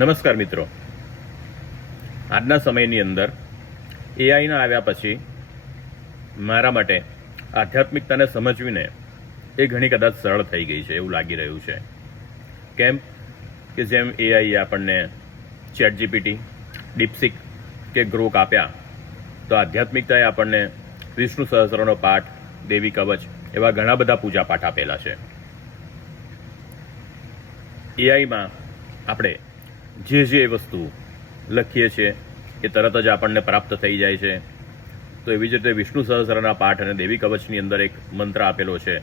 નમસ્કાર મિત્રો, આજના સમયની અંદર એઆઈના આવ્યા પછી મારા માટે આધ્યાત્મિકતાને સમજવીને એ ઘણી કદાચ સરળ થઈ ગઈ છે એવું લાગી રહ્યું છે. કેમ કે જેમ એઆઈ આપણને ચેટ જીપીટી, ડીપસીક કે ગ્રોક આપ્યા, તો આધ્યાત્મિકતાએ આપણને વિષ્ણુ સહસ્ત્રનો પાઠ, દેવી કવચ એવા ઘણા બધા પૂજા પાઠ આપેલા છે. એઆઈમાં આપણે જે વસ્તુ લખીએ છીએ એ તરત જ આપણને પ્રાપ્ત થઈ જાય છે. તો એવી જ રીતે વિષ્ણુ સહસ્ત્રના પાઠ અને દેવી કવચની અંદર એક મંત્ર આપેલો છે,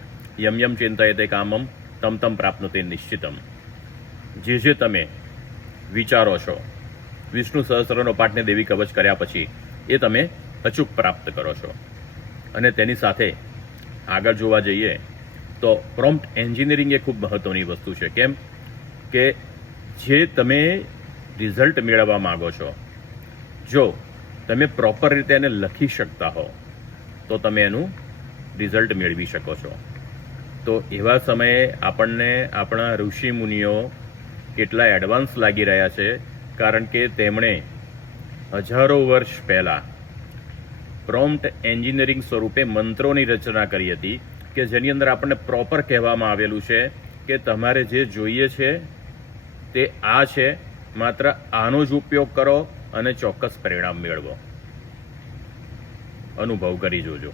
યમ યમ ચિંતયતે કામમ તમ તમ પ્રાપ્નુતે નિશ્ચિતમ. જે તમે વિચારો છો વિષ્ણુ સહસ્ત્રનો પાઠ ને દેવી કવચ કર્યા પછી એ તમે અચૂક પ્રાપ્ત કરો છો. અને તેની સાથે આગળ જોવા જઈએ તો પ્રોમ્પ્ટ એન્જિનિયરિંગ એ ખૂબ મહત્વની વસ્તુ છે. કેમ કે જે તમે રિઝલ્ટ મેળવવા માંગો છો, જો તમે પ્રોપર રીતે એને લખી શકતા હો તો તમે એનું રિઝલ્ટ મેળવી શકો છો. તો એવા સમયે આપણને આપણા ઋષિ મુનિઓ કેટલા એડવાન્સ લાગી રહ્યા છે, કારણ કે તેમણે હજારો વર્ષ પહેલા પ્રોમ્પ્ટ એન્જિનિયરિંગ સ્વરૂપે મંત્રોની રચના કરી હતી કે જેની અંદર આપણને પ્રોપર કહેવામાં આવેલું છે કે તમારે જે જોઈએ છે તે આ છે, માત્ર આનો જ ઉપયોગ કરો અને ચોક્કસ પરિણામ મેળવો. અનુભવ કરી જોજો.